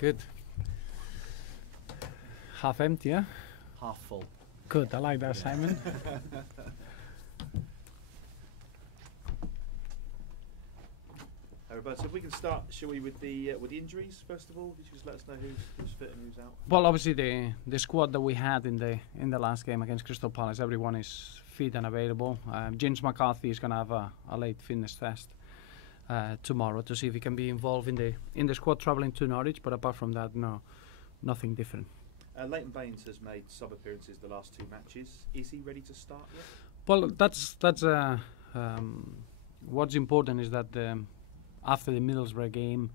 Good. Half empty, yeah? Half full. Good, I like that, Simon. Roberto, if we can start, shall we, with the injuries first of all? Could you just let us know who's fit and who's out? Well, obviously the squad that we had in the last game against Crystal Palace, everyone is fit and available. James McCarthy is going to have a late fitness test tomorrow to see if he can be involved in the squad travelling to Norwich. But apart from that, no, nothing different. Leighton Baines has made sub appearances the last 2 matches. Is he ready to start yet? Well, that's what's important is that after the Middlesbrough game,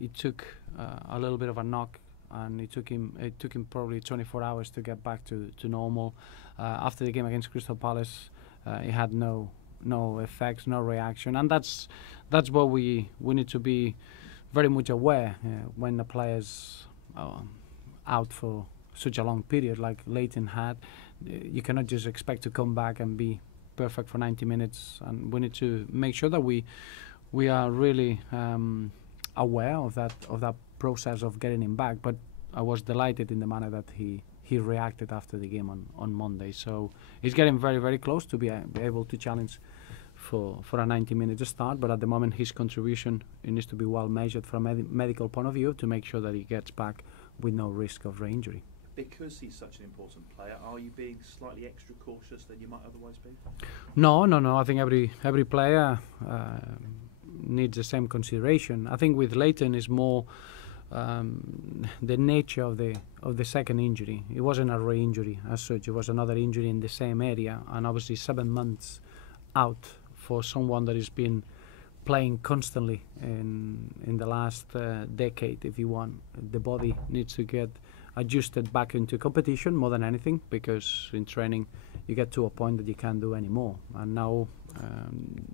it took a little bit of a knock, and it took him probably 24 hours to get back to normal. After the game against Crystal Palace, he had no effects, no reaction, and that's what we need to be very much aware when the players out for such a long period like Leighton had. You cannot just expect to come back and be perfect for 90 minutes, and we need to make sure that we are really aware of that process of getting him back. But I was delighted in the manner that he reacted after the game on Monday. So he's getting very, very close to be able to challenge for a 90-minute start. But at the moment, his contribution, it needs to be well measured from a medical point of view to make sure that he gets back with no risk of re-injury. Because he's such an important player, are you being slightly extra cautious than you might otherwise be? No. I think every player needs the same consideration. I think with Leighton is more the nature of the second injury. It wasn't a re-injury as such. It was another injury in the same area, and obviously 7 months out for someone that has been playing constantly in the last decade. If you want, the body needs to get adjusted back into competition more than anything, because in training you get to a point that you can't do any more. And now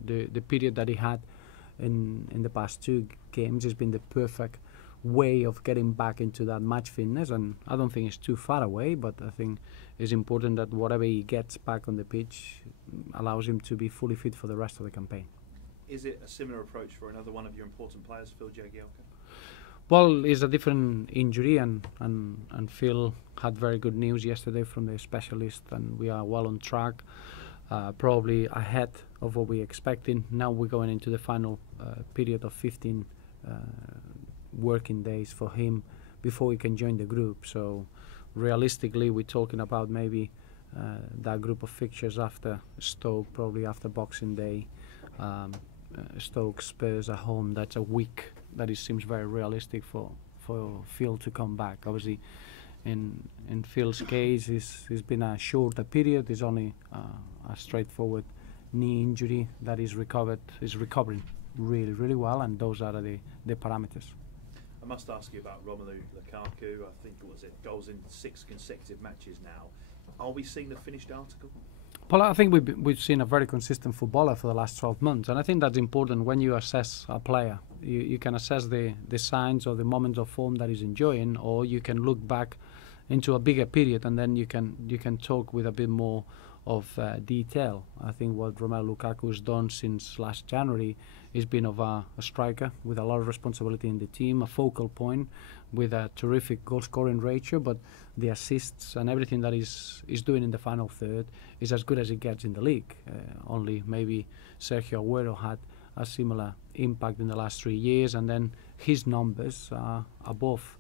the period that he had in the past 2 games has been the perfect way of getting back into that match fitness, and I don't think it's too far away, but I think it's important that whatever he gets back on the pitch allows him to be fully fit for the rest of the campaign. Is it a similar approach for another one of your important players, Phil Jagielka? Well, it's a different injury, and Phil had very good news yesterday from the specialist, and we are well on track, probably ahead of what we're expecting. Now we're going into the final period of 15 working days for him before he can join the group. So realistically, we're talking about maybe that group of fixtures after Stoke, probably after Boxing Day. Stoke, Spurs at home, that's a week that it seems very realistic for Phil to come back. Obviously in Phil's case, it's been a shorter period. It's only a straightforward knee injury that is recovering really, really well, and those are the parameters. I must ask you about Romelu Lukaku. I think goals in 6 consecutive matches now. Are we seeing the finished article? Well, I think we've seen a very consistent footballer for the last 12 months, and I think that's important when you assess a player. You can assess the signs or the moments of form that he's enjoying, or you can look back into a bigger period, and then you can talk with a bit more of detail. I think what Romelu Lukaku has done since last January is been of a striker with a lot of responsibility in the team, a focal point with a terrific goal-scoring ratio, but the assists and everything that he's doing in the final third is as good as it gets in the league. Only maybe Sergio Aguero had a similar impact in the last 3 years, and then his numbers are above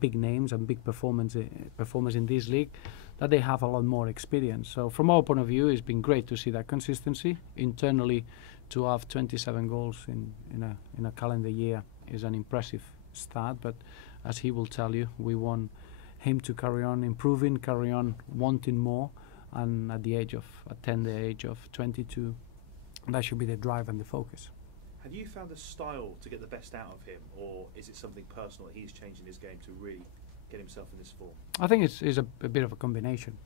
big names and big performers in this league, that they have a lot more experience. So from our point of view, it's been great to see that consistency. Internally, to have 27 goals in a calendar year is an impressive start, but as he will tell you, we want him to carry on improving, carry on wanting more, and at the tender age of 22, that should be the drive and the focus. Have you found a style to get the best out of him, or is it something personal that he's changing his game to really get himself in this form? I think it's a bit of a combination.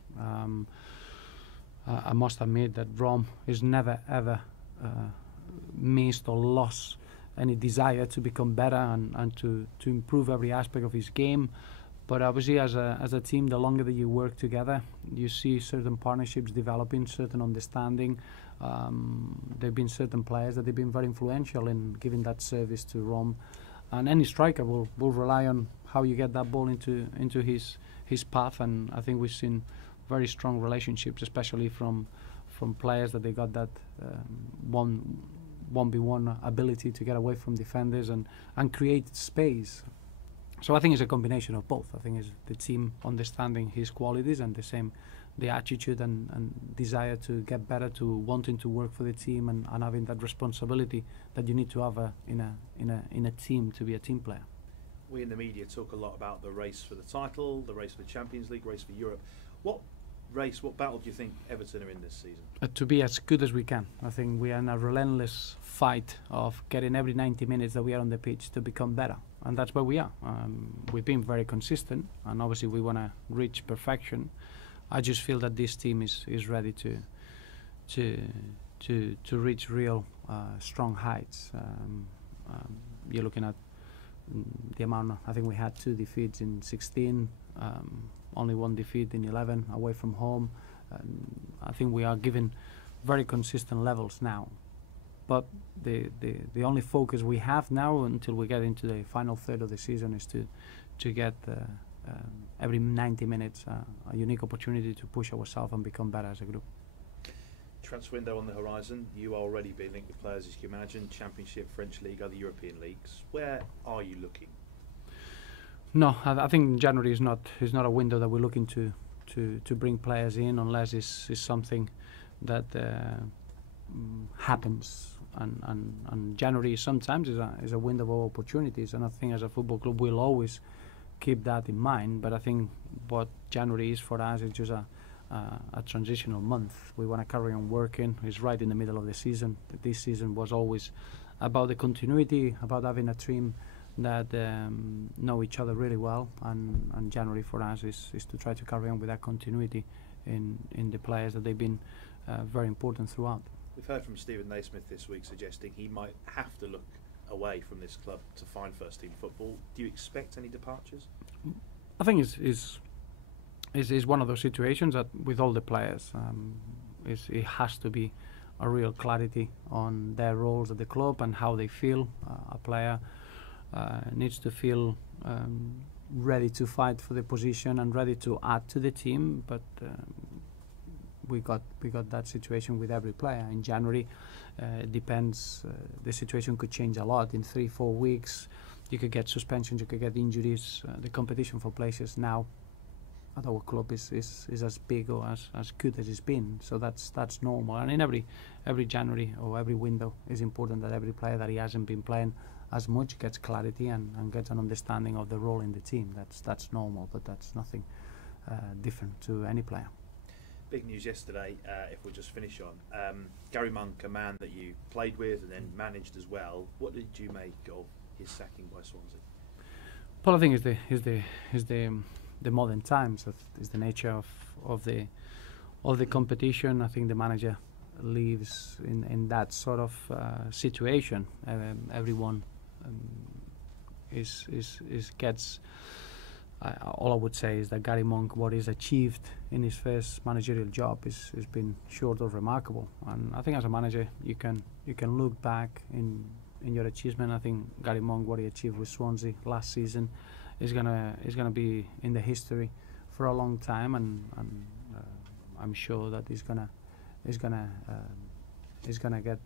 I must admit that Rom is never ever missed or lost any desire to become better and to improve every aspect of his game. But obviously, as a team, the longer that you work together, you see certain partnerships developing, certain understanding. There have been certain players that have been very influential in giving that service to Rom. And any striker will rely on how you get that ball into his path. And I think we've seen very strong relationships, especially from players that they got that 1v1 ability to get away from defenders and create space. So I think it's a combination of both. I think it's the team understanding his qualities and the attitude and desire to get better, to wanting to work for the team and having that responsibility that you need to have in a team to be a team player. We in the media talk a lot about the race for the title, the race for the Champions League, race for Europe. What battle do you think Everton are in this season? To be as good as we can. I think we are in a relentless fight of getting every 90 minutes that we are on the pitch to become better. And that's where we are. We've been very consistent, and obviously we want to reach perfection. I just feel that this team is ready to reach real strong heights. You're looking at the amount. I think we had 2 defeats in 16, only 1 defeat in 11 away from home. I think we are given very consistent levels now. But the only focus we have now until we get into the final third of the season is to get every 90 minutes a unique opportunity to push ourselves and become better as a group. Transfer window on the horizon. You are already being linked with players, as you can imagine, Championship, French League, other European leagues. Where are you looking? No, I think January is not a window that we're looking to bring players in unless it's something that happens. And January sometimes is a window of opportunities, and I think as a football club we'll always keep that in mind. But I think what January is for us is just a transitional month. We want to carry on working. It's right in the middle of the season. This season was always about the continuity, about having a team that know each other really well, and January for us is to try to carry on with that continuity in the players that they've been very important throughout. We've heard from Stephen Naismith this week suggesting he might have to look away from this club to find first team football. Do you expect any departures? I think it's one of those situations that with all the players it has to be a real clarity on their roles at the club and how they feel. A player needs to feel ready to fight for the position and ready to add to the team, but we got that situation with every player. In January, it depends. The situation could change a lot. In 3-4 weeks, you could get suspensions, you could get injuries. The competition for places now at our club is as big or as good as it's been. So that's normal. And in every January or every window, it's important that every player that he hasn't been playing as much gets clarity and gets an understanding of the role in the team. That's normal, but that's nothing different to any player. Big news yesterday, if we'll just finish on. Gary Monk, a man that you played with and then managed as well. What did you make of his sacking by Swansea? Well, I think is the modern times. Is the nature of the competition. I think the manager lives in that sort of situation. Everyone gets. All I would say is that Gary Monk, what he's achieved in his first managerial job, has been short of remarkable. And I think as a manager, you can look back in your achievement. I think Gary Monk, what he achieved with Swansea last season, is gonna be in the history for a long time, and I'm sure that he's gonna get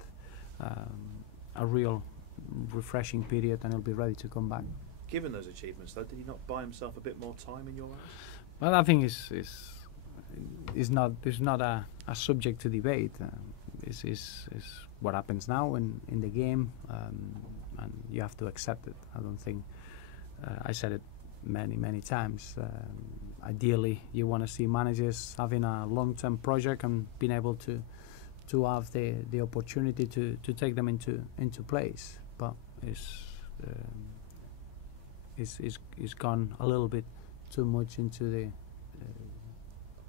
a real refreshing period, and he'll be ready to come back. Given those achievements, though, did he not buy himself a bit more time in your eyes? Well, I think it's not a subject to debate. Is what happens now in the game, and you have to accept it. I don't think I said it many times. Ideally, you want to see managers having a long-term project and being able to have the opportunity to take them into place. But it's gone a little bit too much into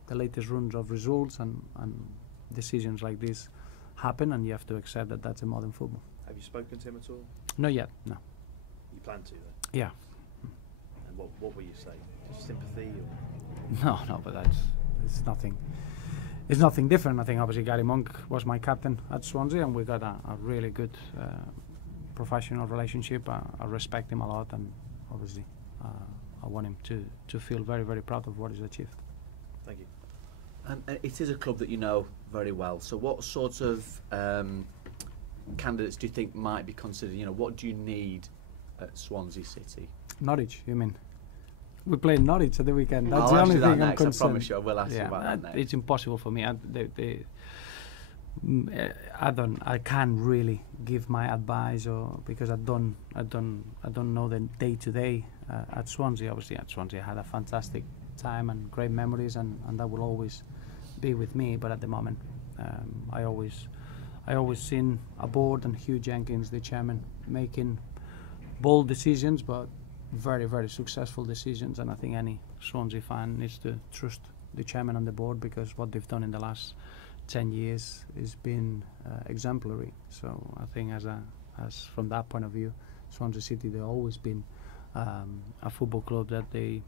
the latest runs of results, and decisions like this happen, and you have to accept that that's a modern football. Have you spoken to him at all? Not yet, no. You plan to, though? Yeah. And what will you say? Just sympathy? Or? No, but it's nothing different. I think obviously Gary Monk was my captain at Swansea, and we got a really good professional relationship. I respect him a lot, and obviously I want him to feel very, very proud of what he's achieved. Thank you. And it is a club that you know very well. So what sort of candidates do you think might be considered? You know, what do you need at Swansea City? Norwich, you mean? We play Norwich at the weekend. That's I'll the ask only you that thing I'm next, I concerned. promise you, I will ask you about that next. It's impossible for me. I can't really give my advice, or because I don't know the day to day at Swansea. Obviously, at Swansea, I had a fantastic time and great memories, and that will always be with me. But at the moment, I always seen a board and Hugh Jenkins, the chairman, making bold decisions, but very, very successful decisions. And I think any Swansea fan needs to trust the chairman and the board, because what they've done in the last 10 years has been exemplary. So I think as from that point of view, Swansea City, they've always been a football club that they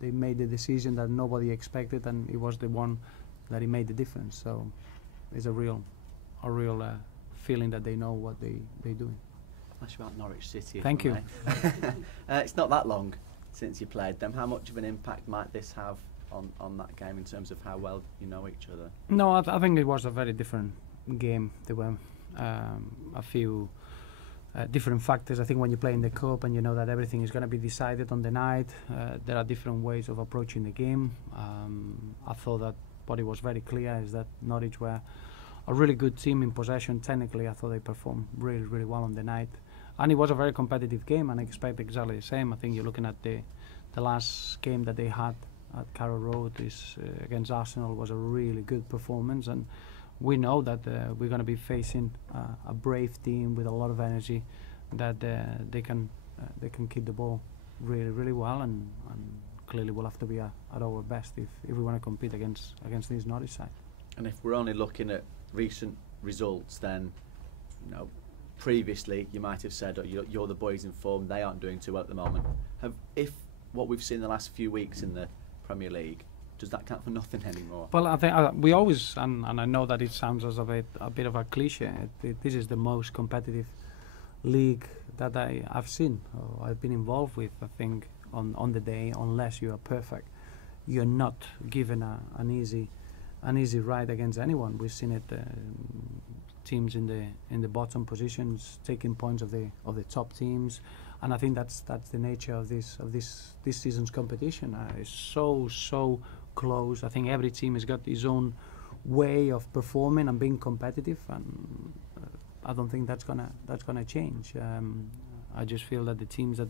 made the decision that nobody expected, and it was the one that it made the difference. So it's a real feeling that they know what they're doing. Ask you about Norwich City. Thank you. It's not that long since you played them. How much of an impact might this have on that game in terms of how well you know each other? No, I think it was a very different game. There were a few different factors. I think when you play in the cup and you know that everything is going to be decided on the night, there are different ways of approaching the game. I thought that what it was very clear is that Norwich were a really good team in possession. Technically, I thought they performed really, really well on the night. And it was a very competitive game, and I expect exactly the same. I think you're looking at the last game that they had at Carrow Road against Arsenal was a really good performance, and we know that we're going to be facing a brave team with a lot of energy, that they can keep the ball really, really well, and clearly we'll have to be at our best if we want to compete against this Norwich side. And if we're only looking at recent results, then previously you might have said, you're the boys in form, they aren't doing too well at the moment. If what we've seen the last few weeks in the Premier League, does that count for nothing anymore? Well, I think we always, and I know that it sounds as a bit of a cliche, this is the most competitive league that I've seen, or I've been involved with. I think on the day, unless you are perfect, you're not given an easy ride against anyone. We've seen it, teams in the bottom positions taking points of the top teams, and I think that's the nature of this season's competition. It's so close. I think every team has got its own way of performing and being competitive, and I don't think that's gonna change. I just feel that the teams that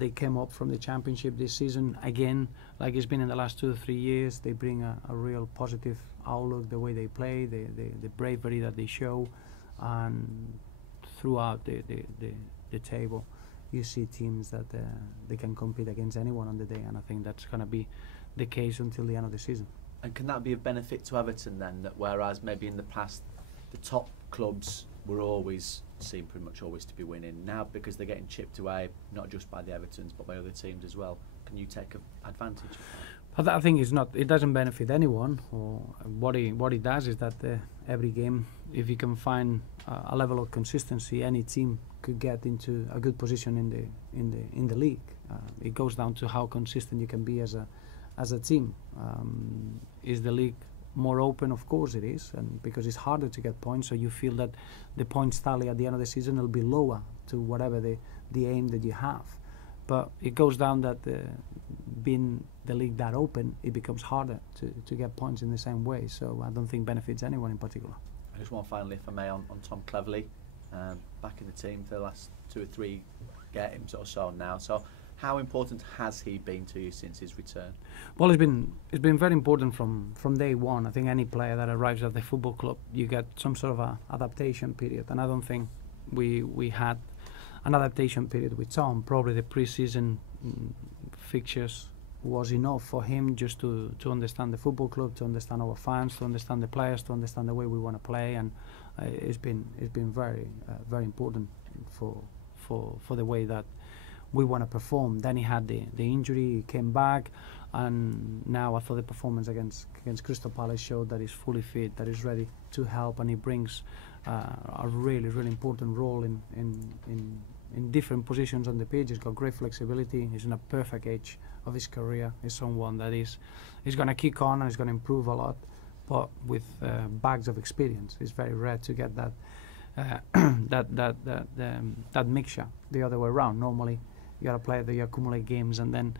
they came up from the Championship this season, again, like it's been in the last 2 or 3 years, they bring a real positive outlook, the way they play, the bravery that they show, and throughout the table, you see teams that they can compete against anyone on the day, and I think that's going to be the case until the end of the season. And can that be of benefit to Everton then, that whereas maybe in the past the top clubs were seem pretty much always to be winning, now because they're getting chipped away not just by the Evertons but by other teams as well, can you take advantage of that? I think it doesn't benefit anyone. Or what it does is that every game, if you can find a level of consistency, any team could get into a good position in the league. It goes down to how consistent you can be as a team. Is the league more open? Of course it is, and because it's harder to get points, so you feel that the points tally at the end of the season will be lower to whatever the aim that you have. But it goes down that being the league that open, it becomes harder to get points in the same way. So I don't think benefits anyone in particular. Just one finally, if I may, on Tom Cleverley, back in the team for the last 2 or 3 games or so now. So how important has he been to you since his return? Well, it's been very important from day one. I think any player that arrives at the football club, you get some sort of a adaptation period, and I don't think we had an adaptation period with Tom. Probably the pre-season fixtures was enough for him just to understand the football club, to understand our fans, to understand the players, to understand the way we want to play, and it's been very very important for the way that we want to perform. Then he had the injury, he came back, and now I thought the performance against Crystal Palace showed that he's fully fit, that he's ready to help, and he brings a really important role in different positions on the pitch. He's got great flexibility. He's in a perfect age of his career. He's someone that is going to kick on and he's going to improve a lot, but with bags of experience. It's very rare to get that that mixture the other way around. Normally, you got to play that you accumulate games, and then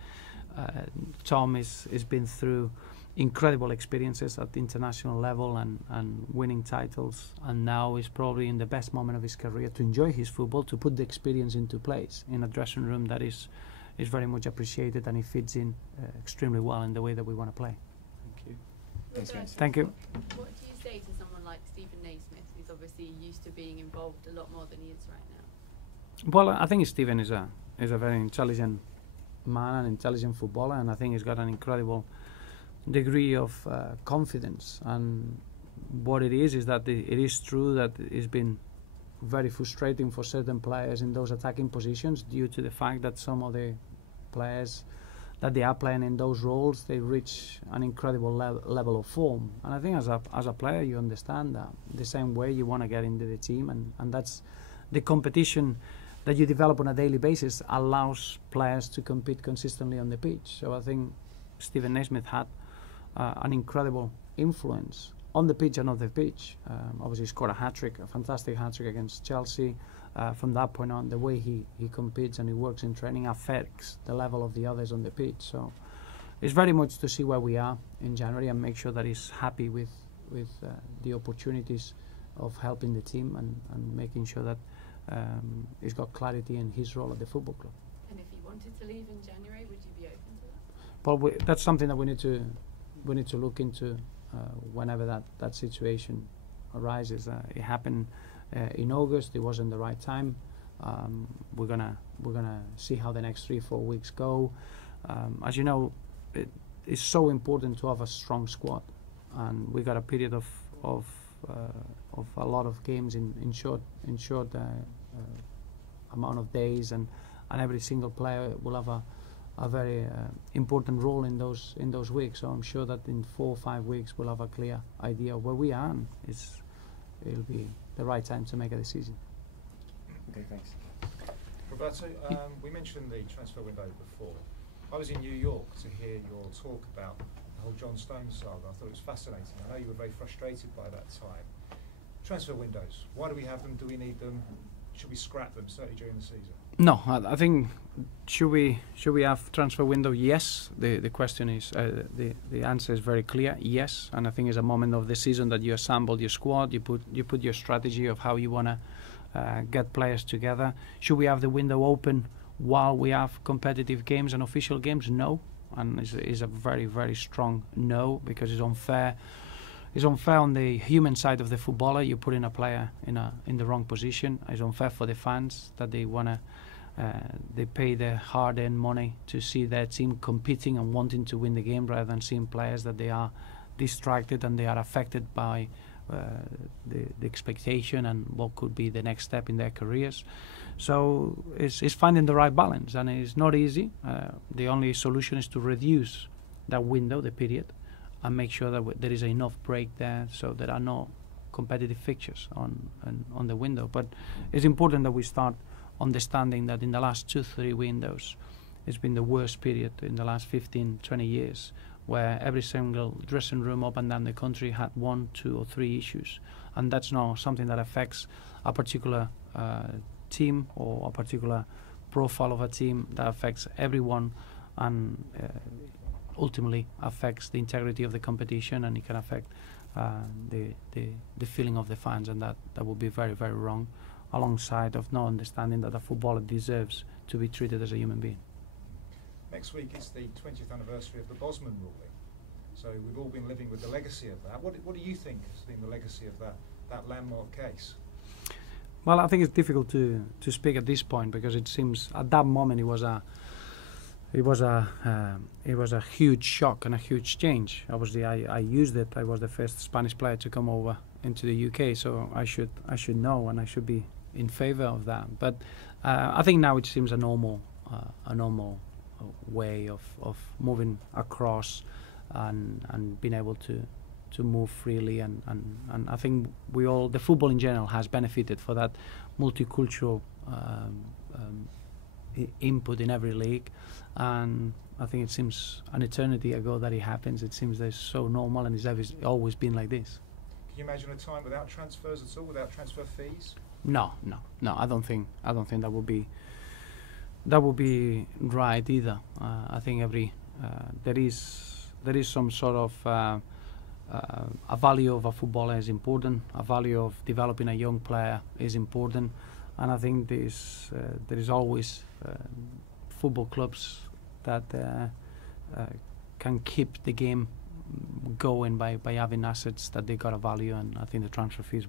Tom is been through incredible experiences at the international level and winning titles, and now is probably in the best moment of his career to enjoy his football, to put the experience into place in a dressing room that is very much appreciated, and he fits in extremely well in the way that we want to play. Thank you. Thanks, guys. Thank you. What do you say to someone like Stephen Naismith, who's obviously used to being involved a lot more than he is right now? Well, I think Stephen is a very intelligent man, an intelligent footballer, and I think he's got an incredible degree of confidence. And what it is that it is true that it's been very frustrating for certain players in those attacking positions due to the fact that some of the players that they are playing in those roles, they reach an incredible level of form. And I think as a player, you understand that the same way you want to get into the team, and that's the competition that you develop on a daily basis allows players to compete consistently on the pitch. So I think Stephen Naismith had an incredible influence on the pitch and off the pitch. Obviously, he scored a hat-trick, a fantastic hat-trick against Chelsea. From that point on, the way he competes and he works in training affects the level of the others on the pitch. So it's very much to see where we are in January and make sure that he's happy with the opportunities of helping the team and making sure that he's got clarity in his role at the football club. And if he wanted to leave in January, would you be open to that? Well, that's something that we need to look into whenever that situation arises. It happened in August. It wasn't the right time. We're gonna see how the next 3-4 weeks go. As you know, it's so important to have a strong squad, and we got a period of a lot of games in short amount of days, and every single player will have a very important role in those weeks. So I'm sure that in 4 or 5 weeks we'll have a clear idea of where we are, and it'll be the right time to make a decision. Okay, thanks. Roberto, we mentioned the transfer window before. I was in New York to hear your talk about the whole John Stones saga. I thought it was fascinating. I know you were very frustrated by that time. Transfer windows, why do we have them? Do we need them? Should we scrap them, certainly during the season? No, I think should we have transfer window? Yes. The question is the answer is very clear. Yes, and I think it's a moment of the season that you assemble your squad. You put your strategy of how you want to get players together. Should we have the window open while we have competitive games and official games? No, and it's a very, very strong no, because it's unfair. It's unfair on the human side of the footballer. You're putting a player in the wrong position. It's unfair for the fans that they pay their hard-earned money to see their team competing and wanting to win the game, rather than seeing players that they are distracted and they are affected by the expectation and what could be the next step in their careers. So it's finding the right balance, and it's not easy. The only solution is to reduce that window, the period, and make sure that there is enough break there, so there are no competitive fixtures on the window. But it's important that we start understanding that in the last 2-3 windows, it's been the worst period in the last 15-20 years, where every single dressing room up and down the country had 1, 2, or 3 issues, and that's not something that affects a particular team or a particular profile of a team. That affects everyone, and ultimately affects the integrity of the competition, and it can affect the feeling of the fans, and that would be very, very wrong, alongside of not understanding that a footballer deserves to be treated as a human being. Next week is the 20th anniversary of the Bosman ruling, so we've all been living with the legacy of that. What do you think has been the legacy of that landmark case? Well, I think it's difficult to speak at this point, because it seems at that moment it was a huge shock and a huge change. Obviously, I used it. I was the first Spanish player to come over into the UK, so I should know, and I should be in favour of that. But I think now it seems a normal way of moving across and being able to move freely, and I think the football in general has benefited for that multicultural input in every league, and I think it seems an eternity ago that it happens. It seems that it's so normal, and it's always been like this. Can you imagine a time without transfers at all, without transfer fees? No. I don't think that would be right either. I think there is some sort of a value of a footballer is important. A value of developing a young player is important, and I think there is always football clubs that can keep the game going by having assets that they got a value, and I think the transfer fees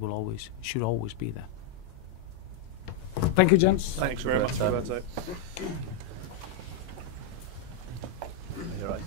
should always be there. Thank you, gents. Thanks very much, Roberto. You're right.